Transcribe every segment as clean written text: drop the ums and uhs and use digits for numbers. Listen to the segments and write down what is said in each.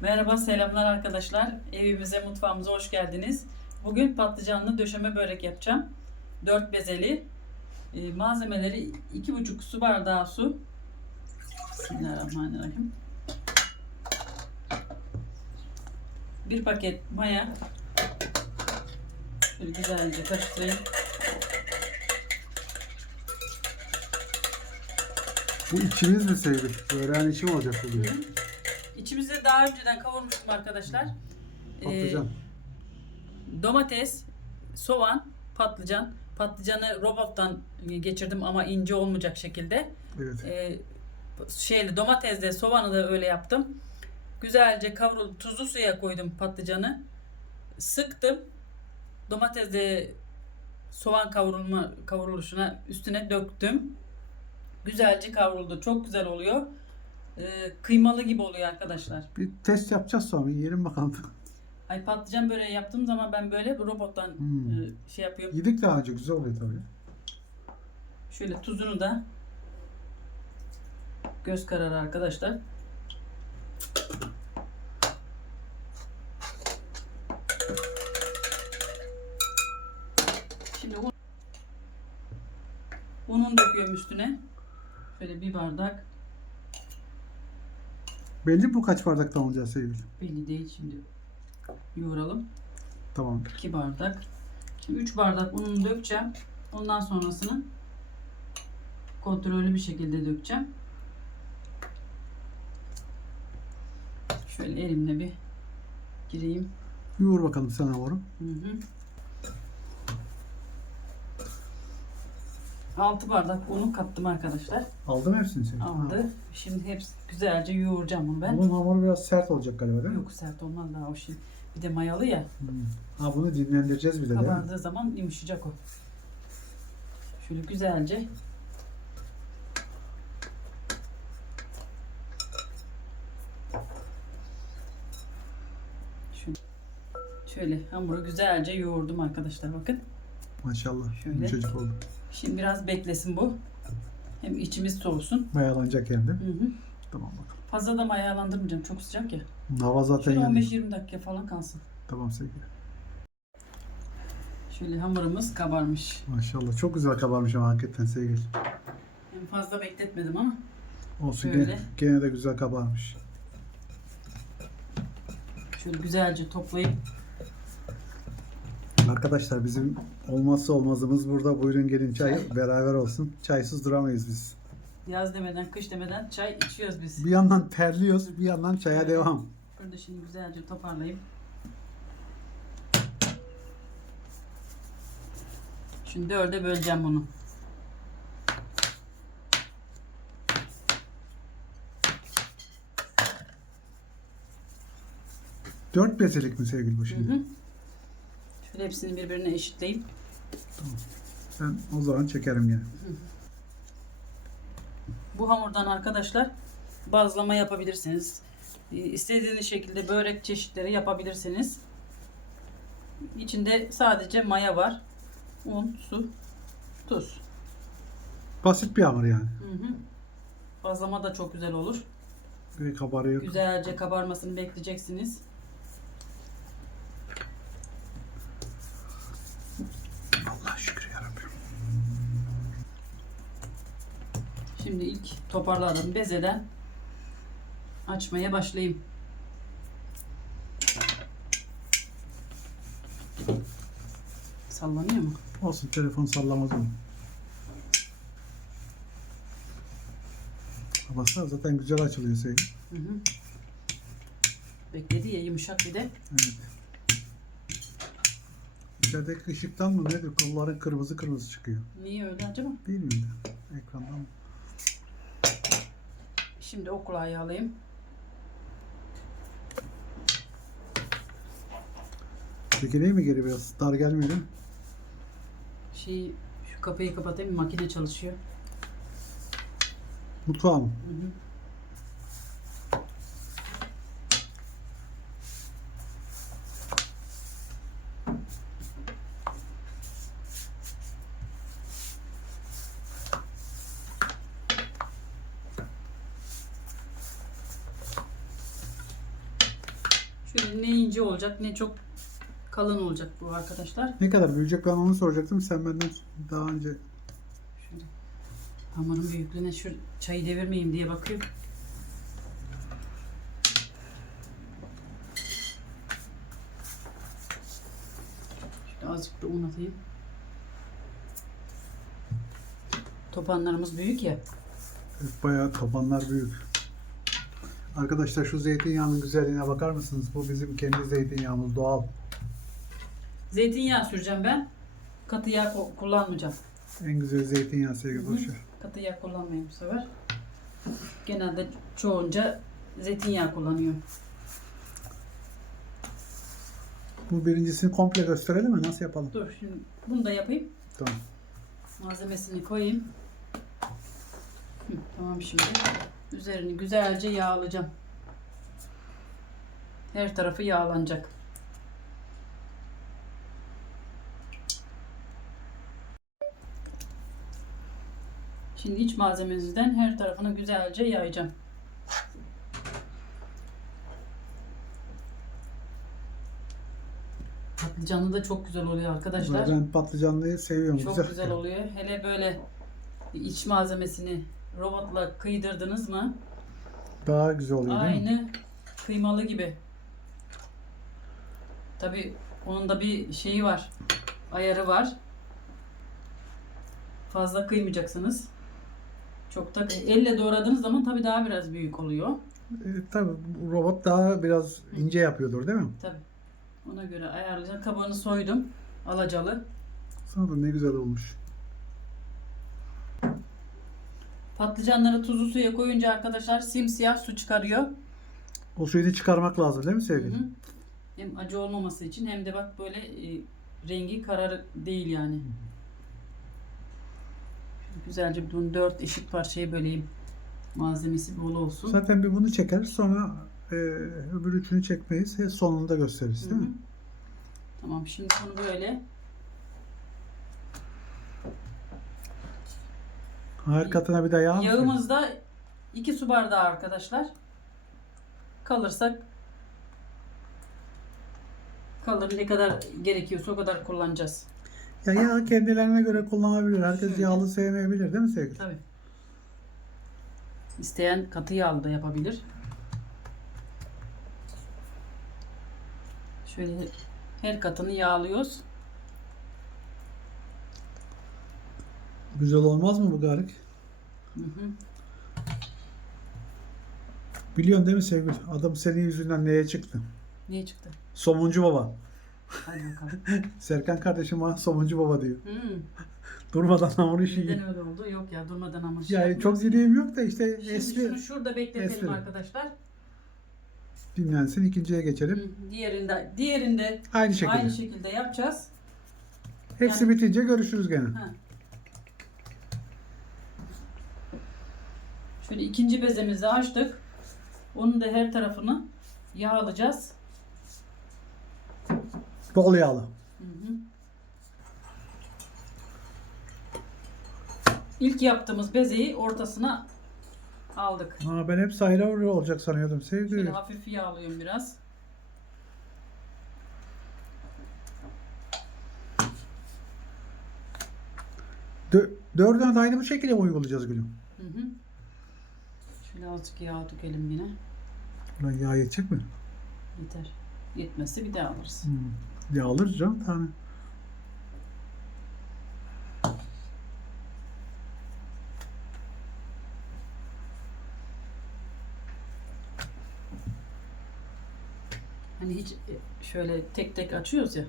Merhaba, selamlar arkadaşlar. Evimize, mutfağımıza hoş geldiniz. Bugün patlıcanlı döşeme börek yapacağım. 4 bezeli. Malzemeleri 2,5 su bardağı su. Bismillahirrahmanirrahim. 1 paket maya. Şöyle güzelce karıştırayım. Bu içimiz mi sevdik? Böreğin içi mi olacak bugün? İçimizi daha önceden kavurmuştum arkadaşlar. Patlıcan. Domates, soğan, patlıcan. Patlıcanı robottan geçirdim ama ince olmayacak şekilde. Evet. Domatesle soğanı da öyle yaptım. Güzelce kavrulup tuzlu suya koydum patlıcanı. Sıktım. Domatesle soğan kavruluşuna üstüne döktüm. Güzelce kavruldu. Çok güzel oluyor. Kıymalı gibi oluyor arkadaşlar. Bir test yapacağız sonra. Yiyelim bakalım. Ay patlıcan böreği yaptığım zaman ben böyle robottan yapıyorum. Yedik daha önce. Güzel oluyor tabii. Şöyle tuzunu da göz kararı arkadaşlar. Şimdi ununu döküyorum üstüne. Şöyle bir bardak. Belli bu kaç bardaktan olacak sevgili? Belli değil, şimdi yoğuralım. Tamam. 2 bardak. Şimdi 3 bardak ununu dökeceğim. Ondan sonrasını kontrollü bir şekilde dökeceğim. Şöyle elimle bir gireyim. Yoğur bakalım sen hamuru. 6 bardak unu kattım arkadaşlar. Aldı mı hepsini sen? Aldı. Ha. Şimdi hepsi güzelce yoğuracağım bunu ben. Bunun hamuru biraz sert olacak galiba değil mi? Yok, sert olmaz daha o şey. Bir de mayalı ya. Ha, bunu dinlendireceğiz bir de değil mi? Kabardığı zaman yumuşayacak o. Şöyle güzelce şöyle hamuru güzelce yoğurdum arkadaşlar, bakın. Maşallah. Şöyle. Yumuşacık oldu. Şimdi biraz beklesin bu. Hem içimiz soğusun. Mayalanacak yerinde. Hı hı. Tamam bakalım. Fazla da mayalandırmayacağım. Çok sıcak ya. Hava zaten Şöyle yanıyor. 15-20 dakika falan kalsın. Tamam sevgili. Şöyle hamurumuz kabarmış. Maşallah. Çok güzel kabarmış ama hakikaten sevgili. Hem fazla bekletmedim ama. Olsun. Şöyle. Gene de güzel kabarmış. Şöyle güzelce toplayıp Arkadaşlar bizim olmazsa olmazımız burada. Buyurun gelin çay beraber olsun. Çaysız duramayız biz. yaz demeden, kış demeden çay içiyoruz biz. Bir yandan terliyoruz, bir yandan çaya Evet. devam. Burada şimdi güzelce toparlayayım. Şimdi 4'e böleceğim bunu. Dört bezelik mi sevgili bu şimdi? Hı hı. Şöyle hepsini birbirine eşitleyip. Ben o zaman çekerim yine. Bu hamurdan arkadaşlar bazlama yapabilirsiniz. İstediğiniz şekilde börek çeşitleri yapabilirsiniz. İçinde sadece maya var. Un, su, tuz. Basit bir hamur yani. Hı hı. Bazlama da çok güzel olur. Ve kabarıyor. Güzelce kabarmasını bekleyeceksiniz. Allah şükür yarabbim. Şimdi ilk toparladığım bezeden açmaya başlayayım. Sallanıyor mu? Olsun, telefon sallamaz onu. Havası zaten güzel açılıyor sevgili. Hı hı. Bekledi ya, yumuşak bir de. Evet. İçerideki ışıktan mı nedir? Kolların kırmızı kırmızı çıkıyor. Niye öyle acaba? Bilmiyorum da. Ekrandan mı? Şimdi o kulağı alayım. Çekileyim mi geri biraz? Dar gelmiyor değil mi? Şu kapıyı kapatayım, makine çalışıyor. Mutfağım. Hı hı. Şöyle ne ince olacak ne çok kalın olacak bu arkadaşlar. Ne kadar büyüyecek ben onu soracaktım. Sen benden daha önce Şöyle hamurun büyüklüğüne şu çayı devirmeyeyim diye bakıyorum. Şöyle azıcık da un atayım. Topanlarımız büyük ya. bayağı tabanlar büyük. Arkadaşlar şu zeytinyağının güzelliğine bakar mısınız? Bu bizim kendi zeytinyağımız, doğal. Zeytinyağı süreceğim ben. Katı yağ kullanmayacağım. En güzel zeytinyağı sevgili Hı. dostlar. Katı yağ kullanmayayım bu sefer. Genelde çoğunca zeytinyağı kullanıyorum. Bu birincisini komple gösterelim mi? Nasıl yapalım? Dur şimdi bunu da yapayım. Tamam. Malzemesini koyayım. Tamam şimdi. Üzerini güzelce yağlayacağım. Her tarafı yağlanacak. Şimdi iç malzememizden her tarafını güzelce yayacağım. Patlıcanlı da çok güzel oluyor arkadaşlar. Ben patlıcanlıyı seviyorum. Çok güzel oluyor. Hele böyle iç malzemesini robotla kıydırdınız mı? Daha güzel oluyor değil mi? Aynı kıymalı gibi. Tabii onun da bir şeyi var. Ayarı var. Fazla kıymayacaksınız. Çok da elle doğradığınız zaman tabii daha biraz büyük oluyor. Tabii bu robot daha biraz ince yapıyordur değil mi? Tabii. Ona göre ayarlayacağım. Kabağını soydum. Alacalı. Sana da ne güzel olmuş. Patlıcanları tuzlu suya koyunca arkadaşlar simsiyah su çıkarıyor. O suyu da çıkarmak lazım değil mi Hı sevgili? hı. Hem acı olmaması için hem de bak böyle rengi kararı değil yani. Güzelce bunu 4 eşit parçaya böleyim. Malzemesi bol olsun. Zaten bir bunu çeker sonra öbür üçünü çekmeyiz. Sonunda gösteririz değil Hı hı. mi? Tamam şimdi bunu böyle Her katına bir de yağ mı koyuyorsun? yağımızda 2 su bardağı arkadaşlar. Kalırsak kalır ne kadar gerekiyorsa o kadar kullanacağız. Ya yağ kendilerine göre kullanabilir. Herkes Şöyle. yağlı sevmeyebilir değil mi sevgili? Tabii. İsteyen katı yağlı da yapabilir. Şöyle her katını yağlıyoruz. Güzel olmaz mı bu garik? Hı hı. Biliyorsun değil mi sevgili? Adam senin yüzünden neye çıktı? Niye çıktı? Somuncu baba. Hadi bakalım. Serkan kardeşim bana somuncu baba diyor. Hmm. Durmadan hamur işi yiyor. Neden öyle oldu? Yok ya durmadan hamur işi Yani yapmıyoruz. çok dediğim yok da işte Şimdi espri şunu şurada bekletelim espri. arkadaşlar. dinlensin. İkinciye geçelim. Hı, diğerinde Aynı şekilde. aynı şekilde yapacağız. Hepsi Yani- bitince görüşürüz gene. Ha. Şöyle ikinci bezemizi açtık. Onun da her tarafını yağlayacağız. Bol yağlı. Hı hı. İlk yaptığımız bezeyi ortasına aldık. Ben hep ayrı ayrı olacak sanıyordum Şöyle sevgili. hafif yağlıyorum biraz. Dördüne de aynı bu şekilde mi uygulayacağız gülüm? Hı hı. Şöyle azıcık yağ dökelim yine. Ulan yağ yetecek mi? Yeter. Yetmezse bir daha alırız. Yağ alırız canım tane. Hani hiç şöyle tek tek açıyoruz ya.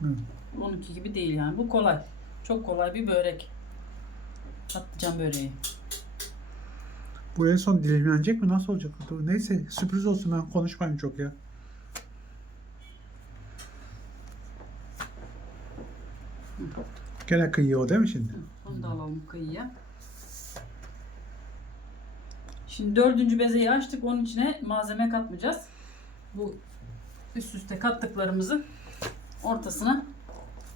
Hı. Onunki gibi değil yani. Bu kolay. Çok kolay bir börek. Patlıcan böreği. Bu en son dilimlenecek mi? Nasıl olacak? Neyse sürpriz olsun, ben konuşmayayım çok ya. Gene kıyıyor o değil mi şimdi? Onu da alalım kıyıya. Şimdi dördüncü bezeyi açtık. Onun içine malzeme katmayacağız. Bu üst üste kattıklarımızı ortasına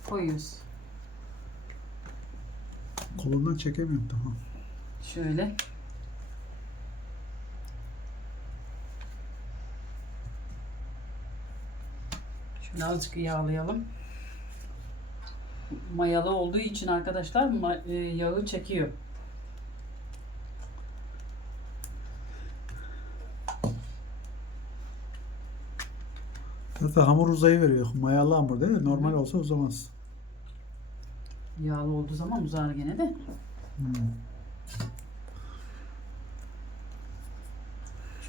koyuyoruz. Kolundan çekemiyorum, tamam. Şöyle. Birazcık yağlayalım. Mayalı olduğu için arkadaşlar yağı çekiyor. Zaten hamur uzayıveriyor. Mayalı hamur değil mi? Normal olsa uzamaz. Yağlı olduğu zaman uzar gene de.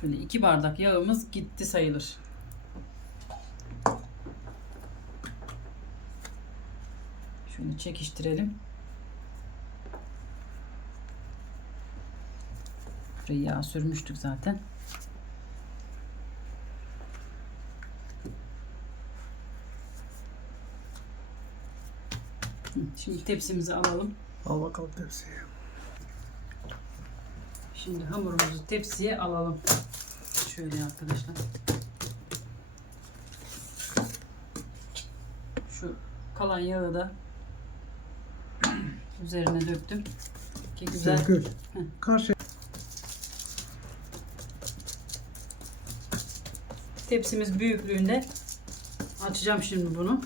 Şöyle 2 bardak yağımız gitti sayılır. Şöyle çekiştirelim. Buraya yağ sürmüştük zaten. Şimdi tepsimizi alalım. Al bakalım tepsiye. Şimdi hamurumuzu tepsiye alalım. Şöyle arkadaşlar. Şu kalan yağı da üzerine döktüm. Ki güzel. Sergül. Karşı. Tepsimiz büyüklüğünde. Açacağım şimdi bunu.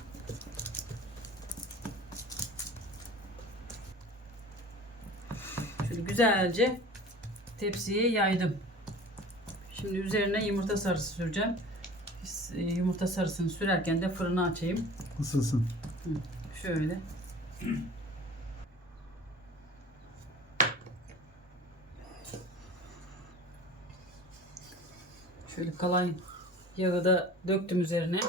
Şöyle güzelce tepsiye yaydım. Şimdi üzerine yumurta sarısı süreceğim. Yumurta sarısını sürerken de fırını açayım. Isınsın. Şöyle. Şöyle kalan yağı da döktüm üzerine.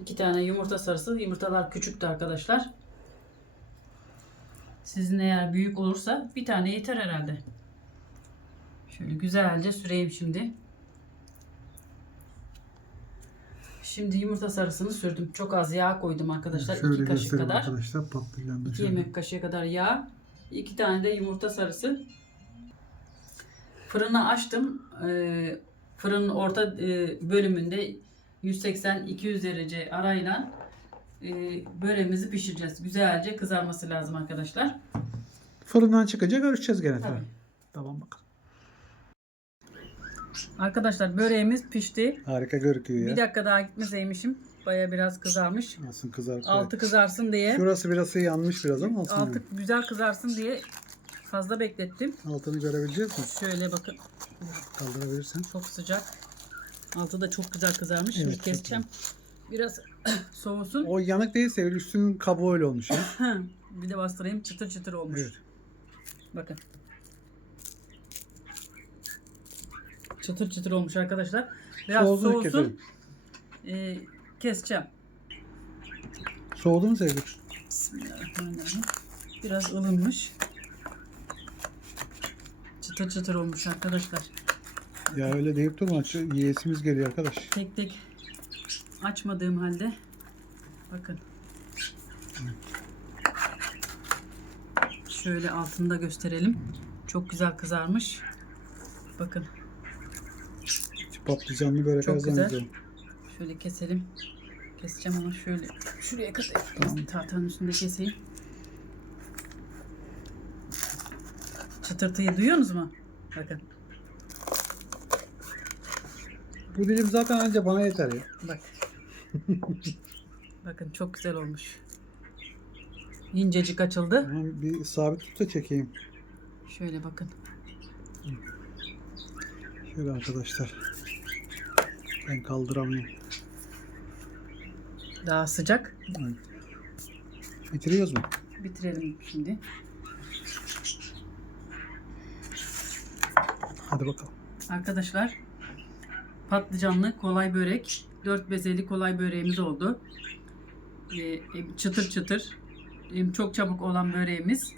2 tane yumurta sarısı. Yumurtalar küçüktü arkadaşlar. Sizin eğer büyük olursa bir tane yeter herhalde. Şöyle güzelce süreyim şimdi. Şimdi yumurta sarısını sürdüm. Çok az yağ koydum arkadaşlar. Şöyle 2 kaşık göstereyim kadar. arkadaşlar patlıcanlı. 2 yemek kaşığı kadar yağ. 2 tane de yumurta sarısı. Fırını açtım. Fırının orta bölümünde 180-200 derece arayla böreğimizi pişireceğiz. Güzelce kızarması lazım arkadaşlar. Fırından çıkınca görüşeceğiz gene. Tabii. Tamam bakalım. Arkadaşlar böreğimiz pişti. Harika görünüyor ya. Bir dakika daha gitmeseymişim. Baya biraz kızarmış. Nasıl kızarık. Altı kızarsın diye. Şurası biraz yanmış biraz ama Altı güzel kızarsın diye fazla beklettim. altını görebileceğiz mi? Şöyle bakın. Kaldırabilirsen. Çok sıcak. Altı da çok güzel kızarmış. Şimdi Evet, çok keseceğim. Biraz soğusun. O yanık değilse üstünün kabuğu öyle olmuş ya. Bir de bastırayım. Çıtır çıtır olmuş. Evet. Bakın. Çıtır çıtır olmuş arkadaşlar. Biraz Soğuduğunu soğusun. keselim. Keseceğim. Soğudu mu Sevgi? Bismillahirrahmanirrahim. Biraz ılınmış. Çıtır çıtır olmuş arkadaşlar. Ya öyle deyip durma. Yiyesimiz geliyor arkadaş. Tek tek açmadığım halde bakın. Şöyle altını da gösterelim. Çok güzel kızarmış. Bakın. Patlıcanlı börek Çok her zaman güzel. güzel. Şöyle keselim. Keseceğim ama şöyle şuraya kadar. Tamam. Tahtanın üstünde keseyim. Çıtırtıyı duyuyorsunuz mu? Bakın. Bu dilim zaten anca bana yeter ya. Bak. Bakın çok güzel olmuş. İncecik açıldı. Ben bir sabit tut da çekeyim. Şöyle bakın. Şöyle arkadaşlar. Ben kaldıramıyorum. Daha sıcak. Evet. Bitiriyoruz mu? Bitirelim şimdi. Hadi bakalım. Arkadaşlar patlıcanlı kolay börek. 4 bezeli kolay böreğimiz oldu. Çıtır çıtır. Çok çabuk olan böreğimiz.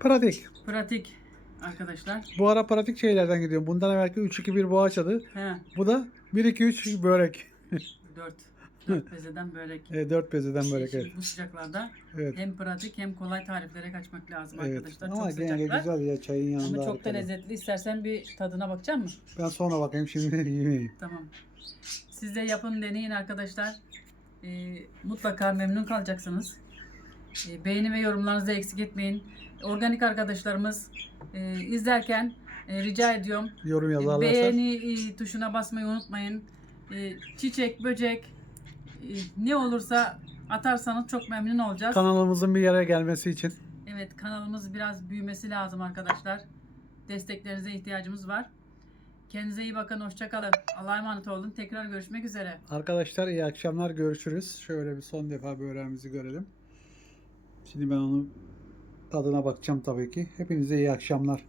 Pratik. Pratik arkadaşlar. Bu ara pratik şeylerden gidiyorum. Bundan evvelki 3-2-1 boğaçadı. He, Bu da 1-2-3 börek. 4 bezeden börek. 4 bezeden börek Şimdi evet. bu sıcaklarda Evet. hem pratik hem kolay tariflere kaçmak lazım Evet. arkadaşlar. Ama Çok gene sıcaklar. güzel ya çayın yanında. Ama çok da harika. lezzetli. İstersen bir tadına bakacak mısın? Ben sonra bakayım şimdi yemeyeyim. Tamam. Siz de yapın, deneyin arkadaşlar. Mutlaka memnun kalacaksınız. Beğeni ve yorumlarınızı eksik etmeyin. Organik arkadaşlarımız izlerken rica ediyorum. Yorum yazarlarsa. Beğeni tuşuna basmayı unutmayın. çiçek, böcek, ne olursa atarsanız çok memnun olacağız. Kanalımızın bir yere gelmesi için. Evet, kanalımız biraz büyümesi lazım arkadaşlar. Desteklerinize ihtiyacımız var. Kendinize iyi bakın. Hoşça kalın. Allah'a emanet olun. Tekrar görüşmek üzere. Arkadaşlar iyi akşamlar, görüşürüz. Şöyle bir son defa böreğimizi görelim. Şimdi ben onun tadına bakacağım tabii ki. Hepinize iyi akşamlar.